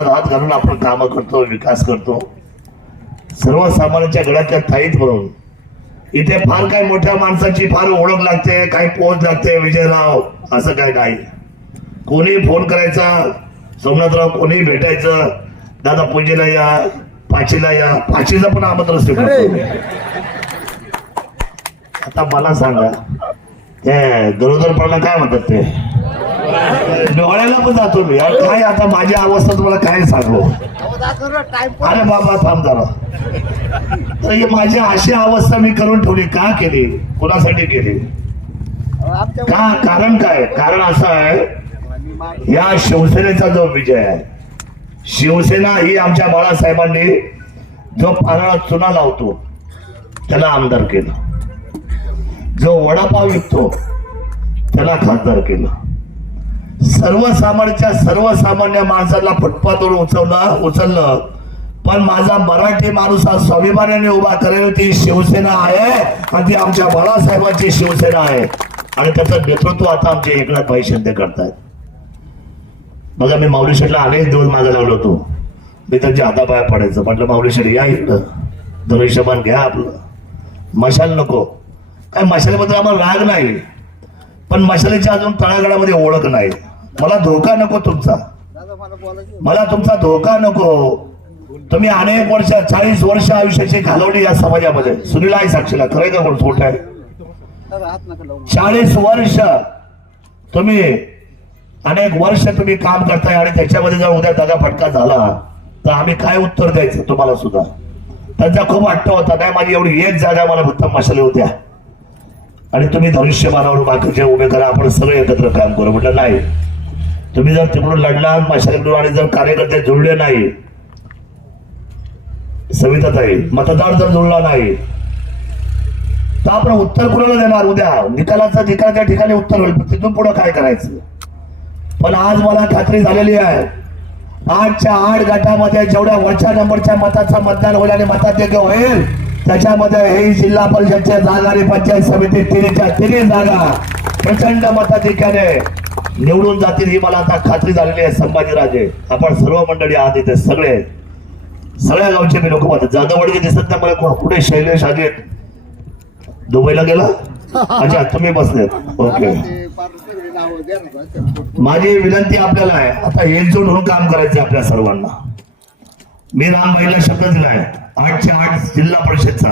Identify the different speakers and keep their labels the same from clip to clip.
Speaker 1: हात घालून आपण कामं करतो विकास करतो. सर्वसामान्यांच्या गळ्यातल्या थाईत म्हणून इथे फार काही मोठ्या माणसाची फार ओळख लागते काही पोच लागते विजयराव असं काय नाही. कोणी फोन करायचा सोमनाथराव कोणी भेटायचं दादा पूजेला या पाचीला या पाचीचं पण आमंत्रण स्वीकारतो. आता मला सांगा ते गरोदरपणाला काय म्हणतात ते? डोळ्याला पण जातो मी. काय आता माझी अवस्था तुम्हाला काय सांगू? अरे बाबा थांब तर ही माझी अशी अवस्था मी करून ठेवली. का केली? कुणासाठी केली? का? कारण काय? कारण असं आहे या शिवसेनेचा जो विजय आहे शिवसेना ही आमच्या बाळासाहेबांनी जो पानाळा चुना लावतो त्याला आमदार केलं. जो वडापाव विकतो त्याला खासदार केलं. सर्वसामान्यच्या सर्वसामान्य माणसाला फुटपाथवर उचवलं उचललं पण माझा मराठी माणूस हा स्वाभिमानाने उभा करेल ती शिवसेना आहे आणि ती आमच्या बाळासाहेबांची शिवसेना आहे. आणि त्याचं नेतृत्व आता आमचे एकनाथ भाई शिंदे करतायत. बघा मी माऊली शेठला अनेक दिवस मागे लावलो होतो. मी त्यांच्या हातापाया पडायचं. म्हटलं माऊली शेठ या इकडं. धनुष्यबान घ्या आपलं. मशाल नको. काय मशालीबद्दल आम्हाला राग नाही. पण मशालीच्या अजून तळागडामध्ये ओळख नाही. मला धोका नको तुमचा. मला तुमचा धोका नको. तुम्ही अनेक वर्ष चाळीस वर्ष आयुष्याची घालवली या समाजामध्ये. सुनील आहे साक्षीला खरं का कोण खोट आहे? चाळीस वर्ष तुम्ही अनेक वर्ष तुम्ही काम करताय आणि त्याच्यामध्ये जर उद्या दगा फटका झाला तर आम्ही काय उत्तर द्यायचं तुम्हाला सुद्धा? त्यांचा खूप हट्ट होता नाही माझी एवढी एक जागा मला फक्त मशाली होत्या. आणि तुम्ही धनुष्यमानावर बाकीचे उभे करा आपण सगळे एकत्र काम करू. म्हटलं नाही. तुम्ही जर तिकडून लढला मशालीकडून आणि जर कार्यकर्ते जुळले नाही सविता ताई मतदार जर जुळला नाही तर आपण उत्तर कुणाला देणार उद्या? निकालाचं निकाल त्या ठिकाणी उत्तर होईल तिथून पुढे काय करायचं? पण आज मला खात्री झालेली आहे आठच्या आठ गटामध्ये जेवढ्या वरच्या नंबरच्या मताचा मतदान होईल आणि मताधिक्य होईल त्याच्यामध्ये हे जिल्हा परिषदच्या जागा आणि पंचायत समिती तिन्हीच्या तिन्ही जागा प्रचंड मताधिक्याने निवडून जातील ही मला आता खात्री झालेली आहे संभाजीराजे. आपण सर्व मंडळी आहात इथे सगळे. सगळ्या गावचे मी लोक पाहतात. जाधवडगे दिसत नाही मला कोण कुठे शैलेश आले दुबईला गेला? अच्छा तुम्ही बसलेत ओके. माझी विनंती आपल्याला आहे आता एकजूट होऊन काम करायचे आपल्या सर्वांना. मी रामबाईला शब्द दिलाय. आठशे आठ जिल्हा परिषदचा.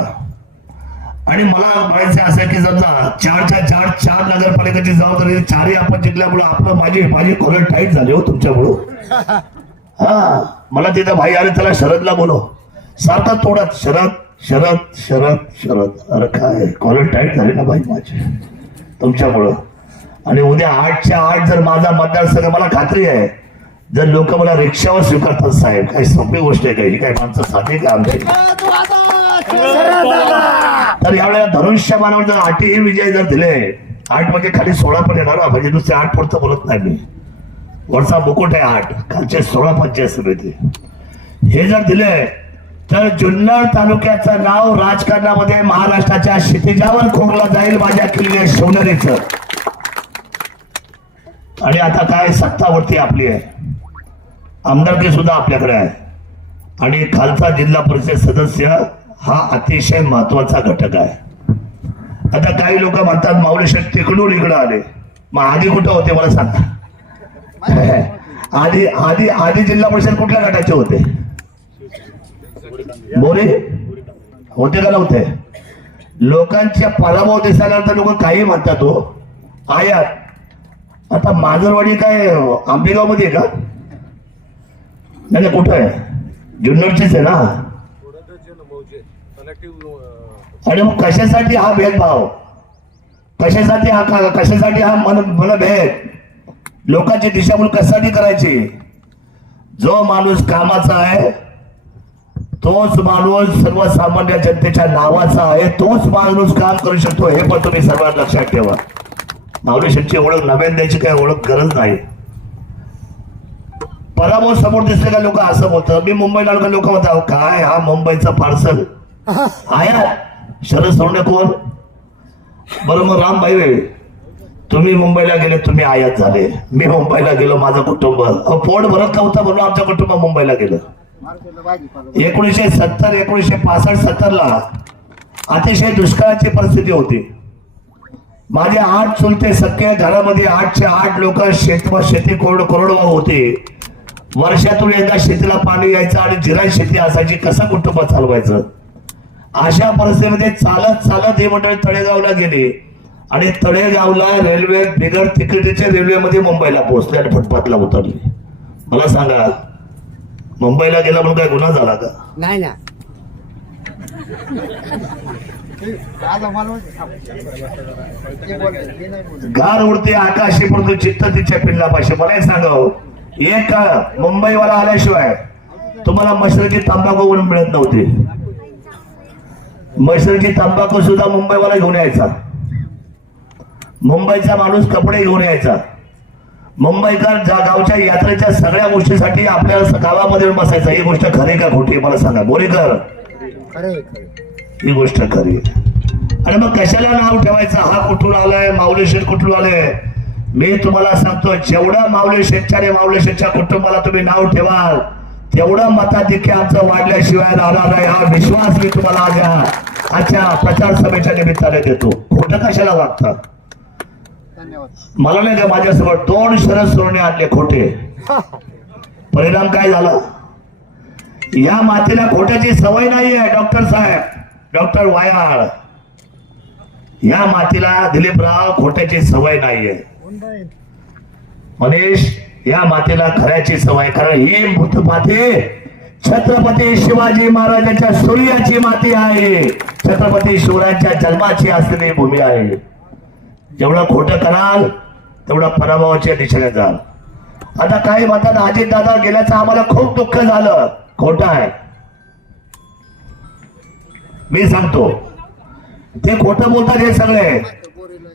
Speaker 1: आणि मला म्हणायचं असं की समजा चारच्या चार चार नगरपालिकेची जबाबदारी चारही आपण जिंकल्यामुळं आपलं माझी माझी कॉलर टाईट झाली हो तुमच्यामुळं. हा मला तिथं भाई अरे त्याला शरदला बोलो सारखा तोडत शरद शरद शरद शरद. अरे काय कॉलर टाईट झाली ना भाई माझी. तुमच्यामुळं. आणि उद्या आठच्या आठ जर माझा मतदारसंघ मला खात्री आहे जर लोक मला रिक्षावर स्वीकारतात साहेब काही सोपी गोष्ट आहे का? ही काय माणसं साधी का आमची? तर यावेळेला धनुष्यबाणावर जर आठही विजय जर दिले आठ म्हणजे खाली सोळा पण येणार म्हणजे नुसते आठ पुढचं बोलत नाही मी. वरचा मुकुट आहे आठ खालचे सोळा पंचायत समिती. हे जर दिले तर जुन्नर तालुक्याचं नाव राजकारणामध्ये महाराष्ट्राच्या क्षितिजावर खोकला जाईल माझ्या किल्ले सोनरीच. आणि आता काय सत्तावरती आपली आहे. आमदारकी सुद्धा आपल्याकडे आहे. आणि खालचा जिल्हा परिषद सदस्य हा अतिशय महत्त्वाचा घटक आहे. आता काही लोक म्हणतात माऊली तिकडून इकडे आले. मग आधी कुठं होते मला सांगा. आधी आधी आधी जिल्हा परिषद कुठल्या गटाचे होते? बोरे? होते का नव्हते? लोकांच्या पराभव दिसल्यानंतर लोक काही म्हणतात हो. आयात. आता माजरवाडी काय आंबेगावमध्ये आहे का? नाही नाही, कुठं आहे? जुन्नरचीच आहे ना? आणि uh, मग कशासाठी हा भेदभाव? कशासाठी हा का- कशासाठी हा मन मनभेद? लोकांची दिशाभूल कशासाठी करायची? जो माणूस कामाचा आहे तोच माणूस सर्वसामान्य जनतेच्या नावाचा आहे तोच माणूस काम करू शकतो हे पण तुम्ही सर्वात लक्षात ठेवा. माऊली ओळख नव्यान द्यायची काही ओळख गरज नाही. पराभव समोर दिसले का लोक असं होतं. मी मुंबईला लोक होता. काय हा मुंबईचा पार्सल आया शरद सोडणे कोण? बरं मग राम भाई तुम्ही मुंबईला गेले तुम्ही आयात झाले. मी मुंबईला गेलो माझं कुटुंब. अहो, पोट भरत नव्हतं म्हणून आमचं कुटुंब मुंबईला गेलं. एकोणीसशे सत्तर एकोणीसशे पासष्ट सत्तर ला अतिशय दुष्काळाची परिस्थिती होती. माझे आठ चुलते सख्या घरामध्ये आठशे आठ लोक शेत शेती कोरड कोरडवाहू होते. वर्षातून एकदा शेतीला पाणी यायचं आणि जिराय शेती असायची कसं कुटुंब चालवायचं? अशा परिस्थितीमध्ये चालत चालत हे मंडळी तळेगावला गेले. आणि तळेगावला रेल्वे बिगर तिकिटीचे रेल्वेमध्ये मुंबईला पोहोचले आणि फुटपाथला उतरले. मला सांगा मुंबईला गेला म्हणून काय गुन्हा झाला का?
Speaker 2: नाही ना.
Speaker 1: गार उडते आकाशी परंतु चित्त तिच्या पिल्लापाशी. मला एक सांगाव एक काळ मुंबईवाला आल्याशिवाय तुम्हाला मशरची तंबाखू मिळत नव्हती. मशरची तंबाखू सुद्धा मुंबईवाला घेऊन यायचा. मुंबईचा माणूस कपडे घेऊन यायचा. मुंबईकर ज्या गावच्या यात्रेच्या सगळ्या गोष्टीसाठी आपल्या गावामध्ये बसायचा. ही गोष्ट खरी का खोटी? मला सांगा. बोरीकर. ही गोष्ट खरी. आणि मग कशाला नाव ठेवायचं? हा कुठून आलाय? माऊली शेठ कुठून आले? मी तुम्हाला सांगतो जेवढा माऊली शेठच्या आणि माऊली शेठच्या कुटुंबाला तुम्ही नाव ठेवाल तेवढं मताधिक्य आमचं वाढल्याशिवाय राहणार नाही हा विश्वास मी तुम्हाला आज आजच्या प्रचार सभेच्या निमित्ताने देतो. खोटं कशाला वागतात
Speaker 2: धन्यवाद.
Speaker 1: मला नाही का माझ्यासोबत दोन शरद सोडणे आणले खोटे? परिणाम काय झाला? या मातीला खोट्याची सवय नाहीये डॉक्टर साहेब. डॉक्टर वायाळ. या मातीला दिलीपराव खोट्याची सवय नाहीये. मनीष या मातेला खऱ्याची सवय. कारण ही मृत माती छत्रपती शिवाजी महाराजांच्या सूर्याची माती आहे. छत्रपती शिवरायांच्या जन्माची असलेली भूमी आहे. जेवढं खोटं कराल तेवढं पराभवाच्या दिशेने जाल. आता काही म्हणतात अजित दादा गेल्याचं आम्हाला खूप दुःख झालं. खोटं आहे. मी सांगतो. ते खोटं बोलतात हे सगळे.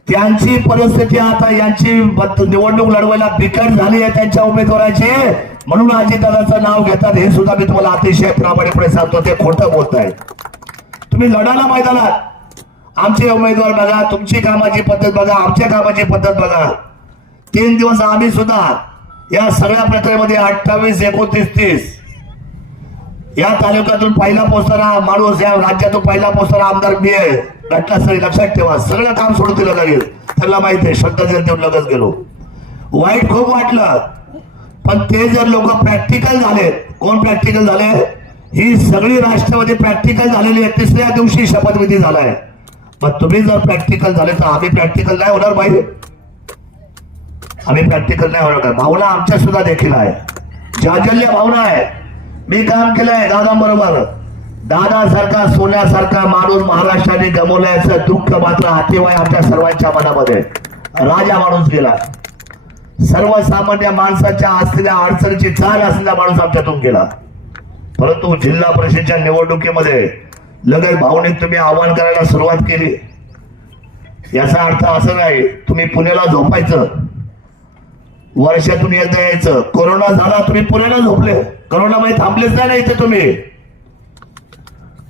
Speaker 1: त्यांची परिस्थिती आता यांची निवडणूक लढवायला बिकट झाली आहे त्यांच्या उमेदवाराची. म्हणून अजितदादाचं नाव घेतात हे सुद्धा मी तुम्हाला अतिशय प्रामाणिकपणे सांगतो ते खोटं बोलत तुम्ही लढा ना मैदानात. आमचे उमेदवार बघा तुमची कामाची पद्धत बघा आमच्या कामाची पद्धत बघा. तीन दिवस आम्ही सुद्धा या सगळ्या प्रक्रियेमध्ये अठ्ठावीस एकोणतीस तीस या तालुक्यातून पहिला पोचणारा माणूस या राज्यातून पहिला पोचणारा आमदार मी आहे. घटनास्थळी लक्षात ठेवा. सगळं काम सोडून दिलं लागेल त्यांना माहिती आहे श्रद्धांजली देऊन लगेच गेलो. वाईट खूप वाटलं. पण ते जर लोक प्रॅक्टिकल झाले कोण प्रॅक्टिकल झाले ही सगळी राष्ट्रवादी प्रॅक्टिकल झालेली आहे. तिसऱ्या दिवशी शपथविधी झालाय. पण तुम्ही जर प्रॅक्टिकल झाले तर आम्ही प्रॅक्टिकल नाही होणार पाहिजे आम्ही प्रॅक्टिकल नाही होणार. भावना आमच्या सुद्धा देखील आहे. ज्या भावना आहे. मी काम केलंय दादाबरोबर. दादासारखा सोन्यासारखा माणूस महाराष्ट्राने गमवल्याचं दुःख मात्र हातेवाय आमच्या सर्वांच्या मनामध्ये. राजा माणूस गेला. सर्वसामान्य माणसाच्या असलेल्या अडचणीची चाल असलेला माणूस आमच्यातून गेला. परंतु जिल्हा परिषदेच्या निवडणुकीमध्ये लगेच भावनिक तुम्ही आव्हान करायला सुरुवात केली. याचा अर्थ असं नाही तुम्ही पुण्याला झोपायचं. वर्षातून एकदा यायचं. कोरोना झाला तुम्ही पुण्याला झोपले. करोनामध्ये थांबलेच नाही इथे तुम्ही.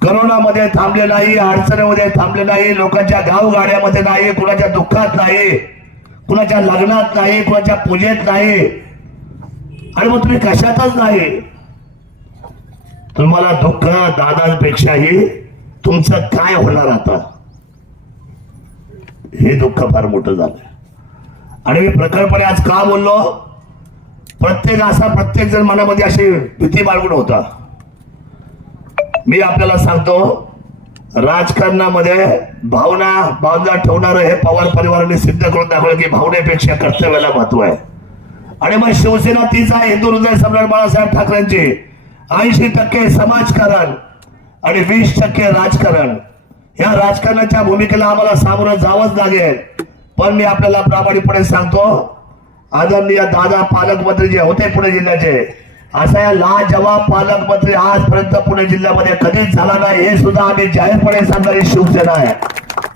Speaker 1: करोनामध्ये थांबले नाही अडचणीमध्ये थांबले नाही लोकांच्या गावगाड्यामध्ये नाही कुणाच्या दुःखात नाही कुणाच्या लग्नात नाही कुणाच्या पूजेत नाही. आणि मग तुम्ही कशातच नाही. तुम्हाला दुःख दादांपेक्षाही तुमचं काय होणार आता? हे दुःख फार मोठं झालं आणि मी प्रखरपणे आज का बोललो? प्रत्येक असा प्रत्येक जण मनामध्ये अशी भीती बाळगून होता. मी आपल्याला सांगतो राजकारणामध्ये भावना भावना ठेवणारं हे पवार परिवाराने सिद्ध करून दाखवलं की भावनेपेक्षा कर्तव्याला महत्त्व आहे. आणि मग शिवसेना तीच आहे हिंदू हृदय सम्राट बाळासाहेब ठाकरेंची. ऐंशी टक्के समाजकारण आणि वीस टक्के राजकारण. या राजकारणाच्या भूमिकेला आम्हाला सामोरं जावंच लागेल. पण मी आपल्याला प्रामाणिकपणे सांगतो आदरणीय दादा पालकमंत्री जे होते पुणे जिल्ह्याचे असा या लाजवाब पालकमंत्री आजपर्यंत पुणे जिल्ह्यामध्ये कधीच झाला नाही. हे सुद्धा आम्ही जाहीरपणे सांगणारी शिवसेना आहे.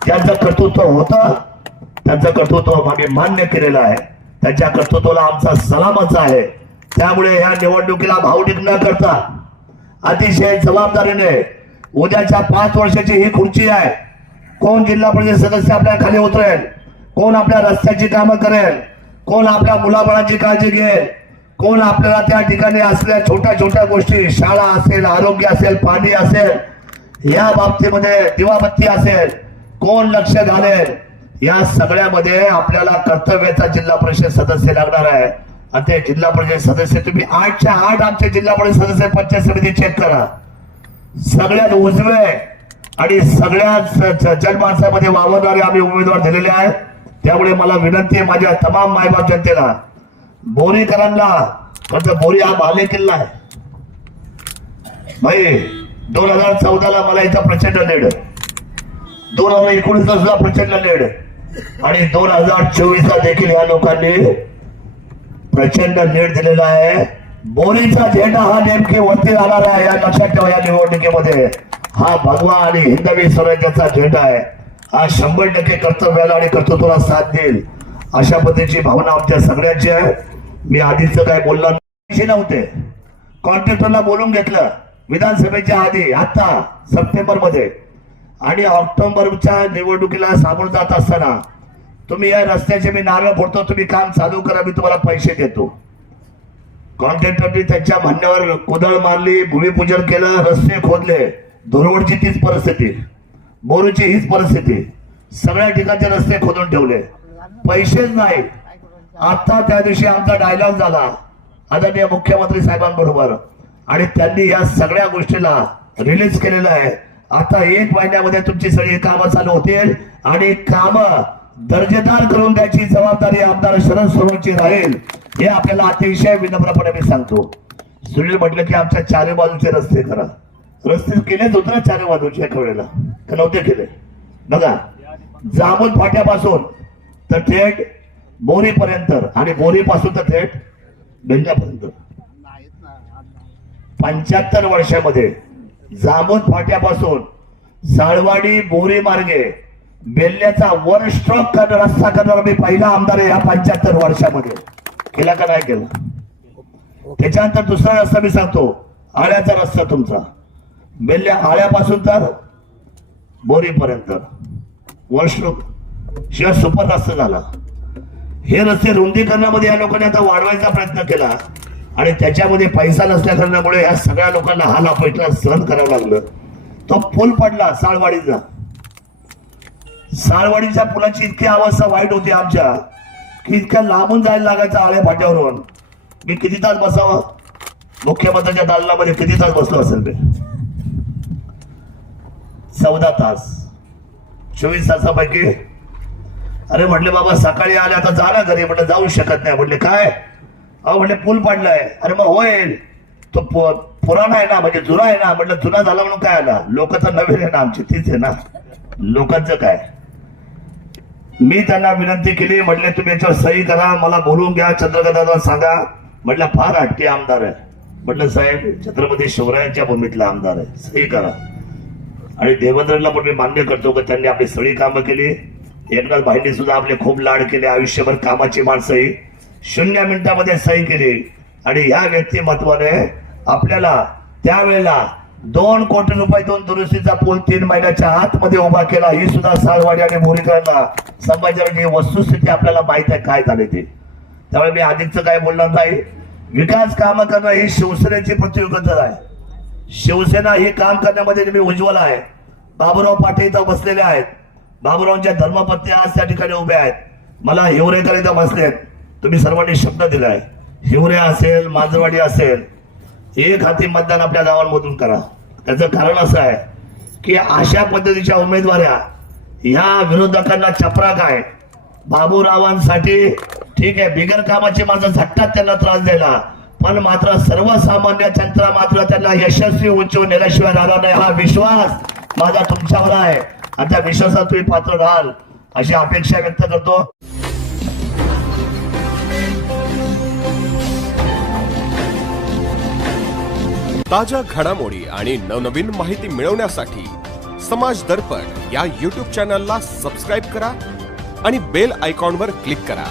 Speaker 1: त्यांचं कर्तृत्व होतं त्यांचं कर्तृत्व आम्ही मान्य केलेलं आहे. त्यांच्या कर्तृत्वाला आमचा सलामच आहे. त्यामुळे या निवडणुकीला भावनिक न करता अतिशय जबाबदारीने उद्याच्या पाच वर्षाची ही खुर्ची आहे. कोण जिल्हा परिषद सदस्य आपल्या खाली उतरेल? कोण आपल्या रस्त्याची कामं करेल? कोण आपल्या मुलाबाळाची काळजी घेईल? कोण आपल्याला त्या ठिकाणी असल्या छोट्या छोट्या गोष्टी शाळा असेल आरोग्य असेल पाणी असेल या बाबतीमध्ये दिवाबत्ती असेल कोण लक्ष घालेल? या सगळ्यामध्ये आपल्याला कर्तव्याचा जिल्हा परिषद सदस्य लागणार आहे. आणि ते जिल्हा परिषद सदस्य तुम्ही आठच्या आठ आमचे जिल्हा परिषद सदस्य पंचायत समिती चेक करा. सगळ्यात उजवे आणि सगळ्याच स- जनमानसामध्ये वावरणारे आम्ही उमेदवार दिलेले आहेत. त्यामुळे मला विनंती आहे माझ्या तमाम मायबाप जनतेला बोरीकरांना फक्त बोरी हा बाले किल्ला आहे. भाई दोन हजार चौदाला मला इथं प्रचंड लीड दोन हजार एकोणीसला सुद्धा प्रचंड लीड आणि दोन हजार चोवीसला देखील या लोकांनी प्रचंड लीड दिलेला आहे. बोरीचा झेंडा हा नेमके वरती राहणार आहे या लक्षात ठेवा या निवडणुकीमध्ये. हा भगवा आणि हिंदवी स्वराज्याचा झेंडा आहे. हा शंभर टक्के कर्तव्याला आणि कर्तृत्वाला साथ देईल. अशा पद्धतीची भावना आमच्या सगळ्यांची आहे. मी आधीच काय बोलणार पैसे नव्हते. कॉन्ट्रॅक्टरला बोलून घेतलं. विधानसभेच्या आधी आता सप्टेंबरमध्ये आणि ऑक्टोबरच्या निवडणुकीला सामोरं जात असताना तुम्ही या रस्त्याचे मी नारळ फोडतो तुम्ही काम चालू करा मी तुम्हाला पैसे देतो. कॉन्ट्रॅक्टरनी त्यांच्या म्हणण्यावर कुदळ मारली भूमिपूजन केलं रस्ते खोदले. धुरवडची तीच परिस्थिती. मोरूची हीच परिस्थिती. सगळ्या ठिकाणचे रस्ते खोदून ठेवले. पैसेच नाही. आता त्या दिवशी आमचा डायलॉग झाला. आदरणीय मुख्यमंत्री साहेबांबरोबर. आणि त्यांनी या सगळ्या गोष्टीला रिलीज केलेलं आहे. आता एक महिन्यामध्ये तुमची सगळी कामं चालू होतील आणि कामं दर्जेदार करून द्यायची जबाबदारी आमदार शरद सोनवणची राहील हे आपल्याला अतिशय विनम्रपणे मी सांगतो. सुनील म्हटलं की आमच्या चारी बाजूचे रस्ते करा रस्ते केलेच होते ना चार बाजूचे एका वेळेला तर नव्हते केले. बघा जामून फाट्यापासून तर थेट बोरीपर्यंत आणि बोरीपासून तर थेट बेंजापर्यंत पंच्याहत्तर वर्षामध्ये जामोद फाट्यापासून साळवाडी बोरी मार्गे बेल्ल्याचा वर स्ट्रोक करणार रस्ता करणारा मी पहिला आमदार आहे या पंच्याहत्तर वर्षामध्ये. केला का नाही केला? त्याच्यानंतर दुसरा रस्ता मी सांगतो आळ्याचा रस्ता तुमचा. बेल्ल्या आळ्यापासून तर बोरीपर्यंत. वर शिवाय सुपर रस्ता झाला. हे रस्ते रुंदीकरणामध्ये या लोकांनी आता वाढवायचा प्रयत्न केला आणि त्याच्यामध्ये पैसा नसल्या कारणामुळे या सगळ्या लोकांना हा लापेटला सहन करावं लागलं. तो पूल पडला साळवाडीचा. साळवाडीच्या पुलाची इतकी अवस्था वाईट होती आमच्या की इतक्या लांबून जायला लागायचं आळ्या फाट्यावरून मी किती तास बसावं? मुख्यमंत्र्याच्या दालनामध्ये किती तास बसलो असेल मी? चौदा तास. चोवीस तासापैकी. अरे म्हटले बाबा सकाळी आले आता जा ना घरी. म्हटलं जाऊ शकत नाही. म्हटले काय? अहो म्हटले पूल पडलाय. अरे मग होईल. तो पु- पुराणा आहे ना म्हणजे जुना आहे ना. म्हटलं जुना झाला म्हणून काय आला? लोक तर नवीन आहे ना आमची तीच आहे ना. लोकांचं काय? मी त्यांना विनंती केली. म्हटले तुम्ही याच्यावर सही करा मला बोलून घ्या चंद्रकांत सांगा. म्हटलं फार हट्टी आमदार आहे. म्हटलं साहेब छत्रपती शिवरायांच्या भूमीतला आमदार आहे सही करा. आणि देवेंद्रला पण मी मान्य करतो की त्यांनी आपली सगळी कामं केली. एकनाथ भाईंनी सुद्धा आपले खूप लाड केले आयुष्यभर कामाची माणसंही. शून्य मिनिटामध्ये सही केली. आणि ह्या व्यक्तिमत्वाने आपल्याला त्यावेळेला दोन कोटी रुपये दोन दुरुस्तीचा पूल तीन महिन्याच्या आतमध्ये उभा केला. ही सुद्धा सालवाडी आणि मोरीकरांना संभाजी वस्तुस्थिती आपल्याला माहीत आहे काय झाले ते. त्यामुळे मी आधीच काय बोलणार नाही. विकास कामं करणं ही शिवसेनेची प्रतियोगिता आहे. शिवसेना ही काम करण्यामध्ये तुम्ही उज्ज्वल आहे. बाबुराव पाटे इथं बसलेले आहेत. बाबुरावांच्या धर्मपत्नी आज त्या ठिकाणी उभे आहेत. मला हिवरेकर इथं बसले आहेत. तुम्ही सर्वांनी शब्द दिलाय. हिवरे असेल माजवाडी असेल एक हाती मतदान आपल्या गावांमधून करा. त्याचं कारण असं आहे की अशा पद्धतीच्या उमेदवाऱ्या ह्या विरोधकांना चपरा काय बाबूरावांसाठी ठीक आहे बिगर कामाची माणसं झटतात त्यांना त्रास द्यायला. पण मात्र सर्वसामान्य जनता मात्र त्यांना यशस्वी उंचवून नेल्याशिवाय राहणार नाही. हा विश्वास माझा तुमच्यावर आहे. आणि त्या विश्वासात तुम्ही पात्र राहाल अशी अपेक्षा व्यक्त करतो.
Speaker 3: ताज्या घडामोडी आणि नवनवीन माहिती मिळवण्यासाठी समाज दर्पण या यूट्यूब चॅनलला सबस्क्राईब करा आणि बेल आयकॉनवर क्लिक करा.